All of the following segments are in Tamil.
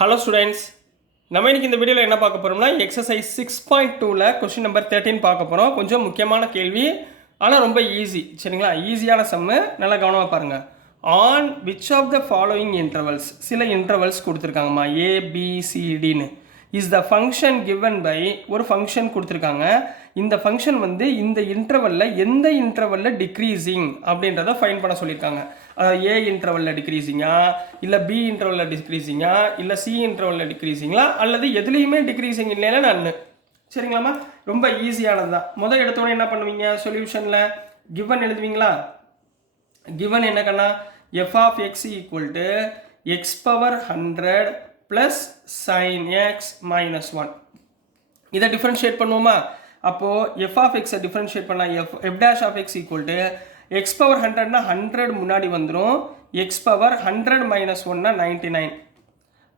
ஹலோ ஸ்டூடெண்ட்ஸ், நம்ம இன்றைக்கி இந்த வீடியோவில் என்ன பார்க்க போகிறோம்னா எக்ஸசைஸ் 6.2ல் கொஸ்டின் நம்பர் 13 பார்க்க போகிறோம். கொஞ்சம் முக்கியமான கேள்வி, ஆனால் ரொம்ப ஈஸி. சரிங்களா? ஈஸியான சம்மு, நல்லா கவனமாக பாருங்கள். On which of the following intervals, சில இன்டர்வல்ஸ் கொடுத்துருக்காங்கம்மா, ஏபிசிடின்னு. Is the function given by, ஒரு ஃபங்க்ஷன் கொடுத்துருக்காங்க. இந்த ஃபங்க்ஷன் வந்து இந்த இன்டர்வலில் எந்த இன்டர்வலில் டிக்ரீசிங் அப்படின்றத ஃபைன் பண்ண சொல்லியிருக்காங்க. அதாவது ஏ இன்டர்வலில் டிக்ரீசிங்கா, இல்லை பி இன்டர்வலில் டிக்ரீசிங்கா, இல்லை சி இன்டர்வலில் டிக்ரீசிங்களா, அல்லது எதுலேயுமே டிக்ரீசிங் இல்லைன்னா நன்னு. சரிங்களாம்மா? ரொம்ப ஈஸியானது தான். முதல் எடுத்தோடனே என்ன பண்ணுவீங்க, சொல்யூஷனில் கிவன் எழுதுவீங்களா? கிவன் என்ன கண்ணா, F of X equal to X power 100 plus sine X minus 1. இதை டிஃப்ரென்ஷியேட் பண்ணுவோமா? அப்போது எஃப் ஆஃப் எக்ஸை டிஃப்ரென்ஷியேட் பண்ணால் F dash of X equal to X power 100னா 100 முன்னாடி வந்துடும், எக்ஸ் பவர் 100 மைனஸ் 1னா 99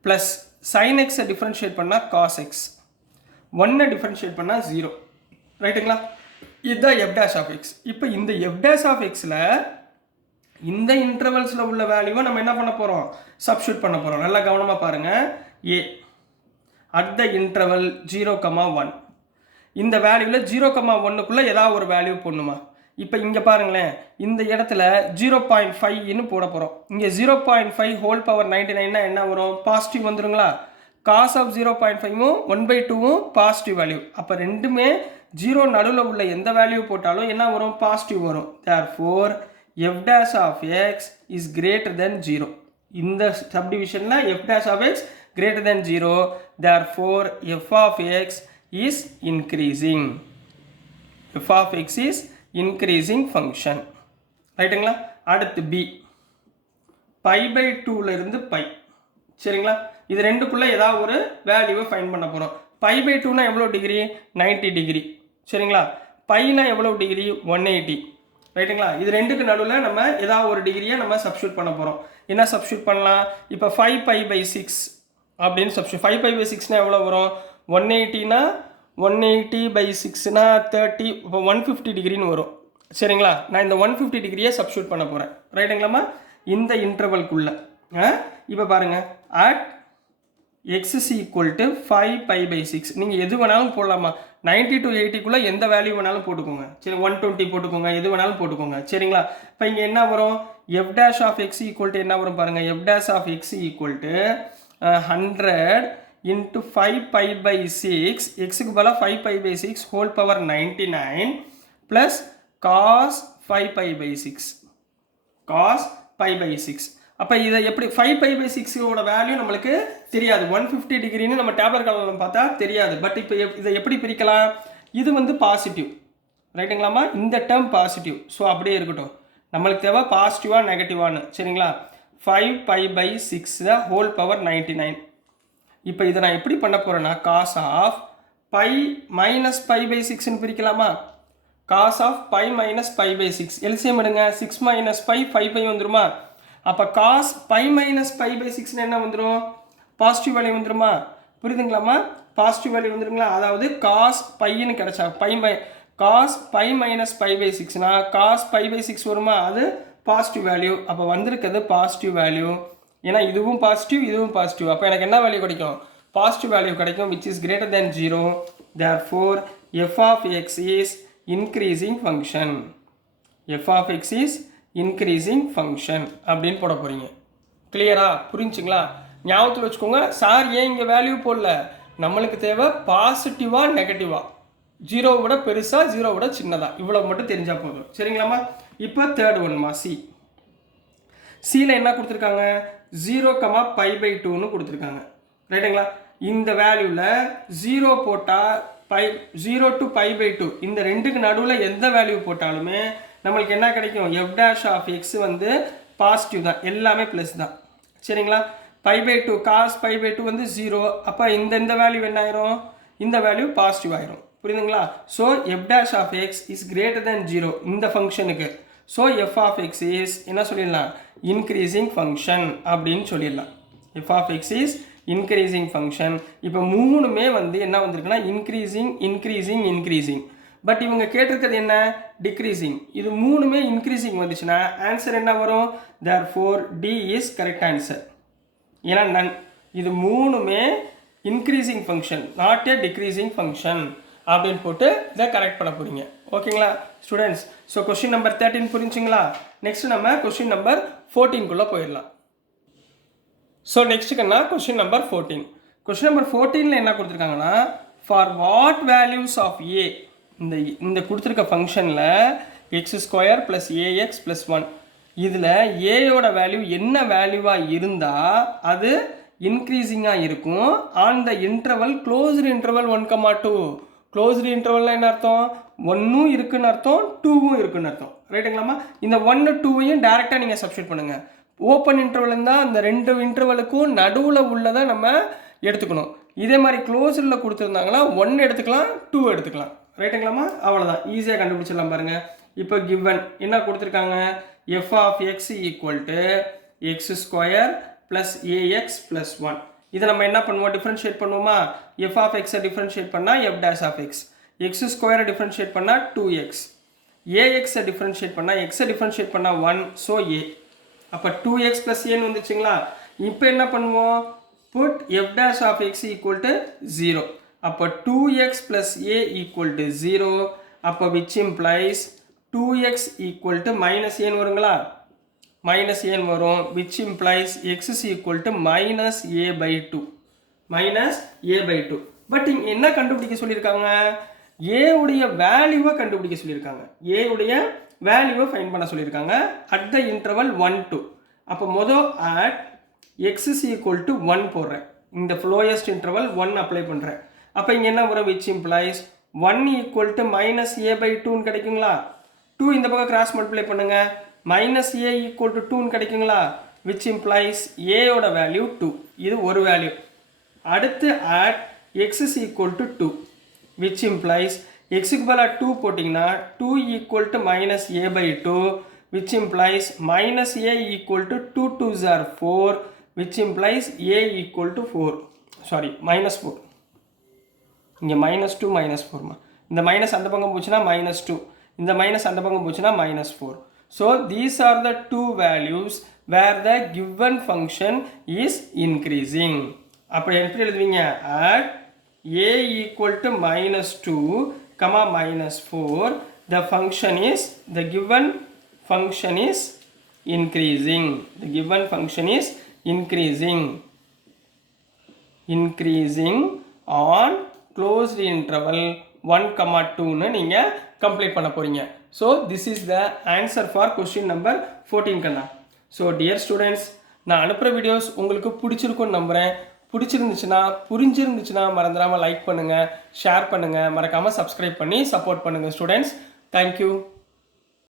ப்ளஸ் சைன் எக்ஸை டிஃப்ரென்ஷியேட் பண்ணால் காஸ் எக்ஸ், 1 டிஃப்ரென்ஷியேட் பண்ணால் 0. ரைட்டுங்களா? இதுதான் எஃப் டேஷ் ஆஃப் எக்ஸ். இப்போ இந்த எஃப் டேஷ் ஆஃப் எக்ஸில் இந்த இன்டர்வல்ஸில் உள்ள வேல்யூவை நம்ம என்ன பண்ண போகிறோம், சப்ஸ்டியூட் பண்ண போகிறோம். நல்லா கவனமாக பாருங்கள். ஏ அட் த இன்டர்வல் 0,1, இந்த வேல்யூவில் 0,1க்குள்ளே ஏதாவது ஒரு வேல்யூ போடணுமா? இப்போ இங்கே பாருங்களேன், இந்த இடத்துல 0.5ன்னு போட போகிறோம். இங்கே 0.5 ஹோல் பவர் 99னா என்ன வரும், பாசிட்டிவ் வந்துடுங்களா? காஸ் ஆஃப் 0.5ம் 1/2வும் பாசிட்டிவ் வேல்யூ. அப்போ ரெண்டுமே 0 நடுவில் உள்ள எந்த வேல்யூ போட்டாலும் என்ன வரும், பாசிட்டிவ் வரும். Therefore f dash of x is greater than 0. இந்த சப்டிவிஷனில் f dash of x greater than 0. Therefore f of x is increasing. f of x is increasing function. ரைட்டுங்களா? அடுத்து b, π/2ல இருந்து π. சரிங்களா? இது ரெண்டுக்குள்ளே ஏதாவது ஒரு வேல்யூவை ஃபைன் பண்ண போகிறோம். π/2னா எவ்வளோ டிகிரி, 90 டிகிரி. சரிங்களா? பைனா எவ்வளோ டிகிரி, 180. ரைட்டுங்களா? இது ரெண்டுக்கு நடுவில் நம்ம ஏதாவது ஒரு டிகிரியை நம்ம சப்ஸ்டியூட் பண்ண போகிறோம். என்ன சப்ஸ்டியூட் பண்ணலாம்? இப்போ 5π/6 அப்படின்னு சப்ஸ்டியூட். 5π/6னா எவ்வளோ வரும், 180னா 180/6னா 30, இப்போ 150 டிகிரின்னு வரும். சரிங்களா? நான் இந்த 150 டிகிரியை சப்ஸ்டியூட் பண்ண போகிறேன். ரைட்டுங்களாம்மா? இந்த இன்டர்வல்குள்ளே இப்போ பாருங்கள், at x is equal to 5π/6. நீங்கள் எது வேணாலும் போடலாமா, 90 to 80க்குள்ளே எந்த வேல்யூ வேணாலும் போட்டுக்கோங்க. சரி, 120 போட்டுக்கோங்க, எது வேணாலும் போட்டுக்கோங்க. சரிங்களா? இப்போ இங்கே என்ன வரும், f dash of x equal to என்ன வரும் பாருங்கள், f dash of x equal to 100 into 5π/6, xக்கு பதிலாக 5π/6 whole power 99 plus cos 5π/6, cos π/6. அப்போ இதை எப்படி 5π/6ஓட வேல்யூ நம்மளுக்கு தெரியாது. 150 டிகிரின்னு நம்ம டேப்லெட் காலம் பார்த்தா தெரியாது. பட் இப்போ இதை எப்படி பிரிக்கலாம், இது வந்து பாசிட்டிவ். ரைட்டுங்களாம்மா? இந்த டேர்ம் பாசிட்டிவ். ஸோ அப்படியே இருக்கட்டும். நம்மளுக்கு தேவை பாசிட்டிவா நெகட்டிவானு. சரிங்களா? 5π/6 ஹோல் பவர் 99. இப்போ இதை நான் எப்படி பண்ண போகிறேன்னா, காஸ் ஆஃப் π மைனஸ் π/6ன்னு பிரிக்கலாமா? காஸ் ஆஃப் π மைனஸ் π/6 எல்சிஎம் எடுங்க. 6 மைனஸ் π 5π வந்துருமா? அப்போ காஸ் π மைனஸ் π/6 என்ன வந்துடும், பாசிட்டிவ் வேல்யூ வந்துடுமா? புரியுதுங்களாம்மா? பாசிட்டிவ் வேல்யூ வந்துடுங்களா? அதாவது காஸ் பைன்னு கிடைச்சா காஸ் π மைனஸ் π/6னா காஸ் π/6 வருமா? அது பாசிட்டிவ் வேல்யூ. அப்போ வந்திருக்கிறது பாசிட்டிவ் வேல்யூ. ஏன்னா இதுவும் பாசிட்டிவ், இதுவும் பாசிட்டிவ். அப்போ எனக்கு என்ன வேல்யூ கிடைக்கும், பாசிட்டிவ் வேல்யூ கிடைக்கும், which is greater than 0. Therefore f of x is increasing function. f of x is increasing function அப்படின்னு போட போகிறீங்க. கிளியரா? புரிஞ்சுங்களா? ஞாபகத்தில் வச்சுக்கோங்க. சார் ஏன் இங்கே வேல்யூ போடல, நம்மளுக்கு தேவை பாசிட்டிவா நெகட்டிவா, 0 விட பெருசா 0 விட சின்னதா, இவ்வளோ மட்டும் தெரிஞ்சால் போதும். சரிங்களாம்மா? இப்போ தேர்ட் ஒன்மா, சி. சியில் என்ன கொடுத்துருக்காங்க, 0,π/2ன்னு கொடுத்துருக்காங்க. ரைட்டுங்களா? இந்த வேல்யூவில் 0 போட்டால் 0 to π/2 இந்த ரெண்டுக்கு நடுவில் எந்த வேல்யூ போட்டாலுமே நம்மளுக்கு என்ன கிடைக்கும், f dash of x வந்து பாசிட்டிவ் தான், எல்லாமே ப்ளஸ் தான். சரிங்களா? π/2 காஸ் π/2 வந்து 0. அப்போ இந்த வேல்யூ என்ன ஆயிரும், இந்த வேல்யூ பாசிட்டிவ் ஆயிரும். புரியுதுங்களா? So f dash of x is greater than 0 இந்த ஃபங்க்ஷனுக்கு. So f of x is என்ன சொல்லிடலாம், இன்க்ரீசிங் ஃபங்க்ஷன் அப்படின்னு சொல்லிடலாம். f of x is increasing function. இப்போ மூணுமே வந்து என்ன வந்திருக்குன்னா, இன்க்ரீசிங் இன்க்ரீசிங் இன்க்ரீசிங். பட் இவங்க கேட்டிருக்கிறது என்ன, டிக்ரீசிங். இது மூணுமே இன்க்ரீசிங் வந்துச்சுன்னா ஆன்சர் என்ன வரும், therefore D is correct answer. ஏன்னா நன் இது மூணுமே increasing function, not a decreasing function அப்படின்னு போட்டு இதை கரெக்ட் பண்ண போகிறீங்க. ஓகேங்களா ஸ்டூடெண்ட்ஸ்? ஸோ கொஸ்டின் நம்பர் 13 புரிஞ்சுங்களா? நெக்ஸ்ட் நம்ம கொஸ்டின் நம்பர் 14 போயிடலாம். ஸோ நெக்ஸ்ட்டுக்குன்னா கொஸ்டின் நம்பர் 14. கொஸ்டின் நம்பர் 14 என்ன கொடுத்துருக்காங்கன்னா, for what values of A, இந்த கொடுத்துருக்க ஃபங்க்ஷனில் x² + ax + 1, இதில் ஏயோட வேல்யூ என்ன வேல்யூவாக இருந்தால் அது இன்க்ரீசிங்காக இருக்கும் on the interval closed interval 1,2. Closed இன்டர்வல்னால் என்ன அர்த்தம்? 1ம் இருக்குன்னு அர்த்தம், 2ம் இருக்குன்னு அர்த்தம். ரைட்டுங்களாமா? இந்த 1 2வையும் டேரெக்டாக நீங்கள் சப்ஸ்டியூட் பண்ணுங்கள். ஓப்பன் இன்டர்வல் இருந்தால் அந்த 2 இன்டர்வலுக்கும் நடுவில் உள்ளதை நம்ம எடுத்துக்கணும். இதே மாதிரி க்ளோஸில் கொடுத்துருந்தாங்களா 1 எடுத்துக்கலாம், 2 எடுத்துக்கலாம். ரைட்டுங்களாமா? அவ்வளோதான், ஈஸியாக கண்டுபிடிச்சிடலாம் பாருங்கள். இப்போ கிவன் என்ன கொடுத்துருக்காங்க? f of x = x² + ax + 1. இதை நம்ம என்ன பண்ணுவோம்? டிஃப்ரென்ஷியேட் பண்ணுவோமா? f of x டிஃப்ரென்ஷியேட் பண்ணால் f' of x, x² differentiate பண்ணால் 2x, ax டிஃப்ரென்ஷியேட் பண்ணால் x டிஃப்ரென்ஷியேட் பண்ணால் 1, ஸோ a. அப்போ 2x + a வந்துச்சுங்களா? இப்போ என்ன பண்ணுவோம்? Put f' of x = 0. அப்போ 2x + a = 0. அப்போ which implies 2x = -a வருங்களா? -a வரும், which implies x = -a/2. -a/2. But இங்கே என்ன கண்டுபிடிக்க சொல்லியிருக்காங்க? a உடைய வேல்யூவை கண்டுபிடிக்க சொல்லியிருக்காங்க. a உடைய வேல்யூவை ஃபைண்ட் பண்ண சொல்லியிருக்காங்க அட் த இன்டர்வல் 1 2. அப்போ மொதல் அட் x = 1 போடுறேன், இந்த ஃப்ளோயஸ்ட் இன்டர்வல் 1 அப்ளை பண்ணுறேன். அப்போ இங்கே என்ன வரும்? which implies 1 = -a/2 கிடைக்குங்களா? 2 இந்த பக்கம் கிராஸ் மல்டிப்ளை பண்ணுங்க, -a = 2 கிடைக்குங்களா? which implies a ஓட வேல்யூ 2. இது ஒரு வேல்யூ. அடுத்து at x = 2, which implies x க்கு பதிலாக 2 போட்டிங்கன்னா 2 = -a/2, which implies -a = 2 2s are 4, which implies a = 4. Sorry, -4. இங்கே -2 -4மா, இந்த மைனஸ் அந்த பக்கம் போச்சுன்னா -2, இந்த மைனஸ் அந்த பக்கம் போச்சுன்னா -4. So these are the 2 values where the given function is increasing. அப்போ எப்படி எழுதுவீங்க? At a = -2, -4, the function is, the given function is increasing. The given function is increasing on closed interval 1, 2ன்னு நீங்கள் கம்ப்ளீட் பண்ண போகிறீங்க. So this is the answer for question number 14 கண்ணா. ஸோ டியர் ஸ்டூடெண்ட்ஸ், நான் அனுப்புகிற வீடியோஸ் உங்களுக்கு பிடிச்சிருக்குன்னு நம்புகிறேன். பிடிச்சிருந்துச்சுன்னா, புரிஞ்சிருந்துச்சுன்னா மறந்துடாமல் லைக் பண்ணுங்கள், ஷேர் பண்ணுங்கள், மறக்காமல் சப்ஸ்கிரைப் பண்ணி சப்போர்ட் பண்ணுங்கள் ஸ்டூடெண்ட்ஸ். தேங்க்யூ.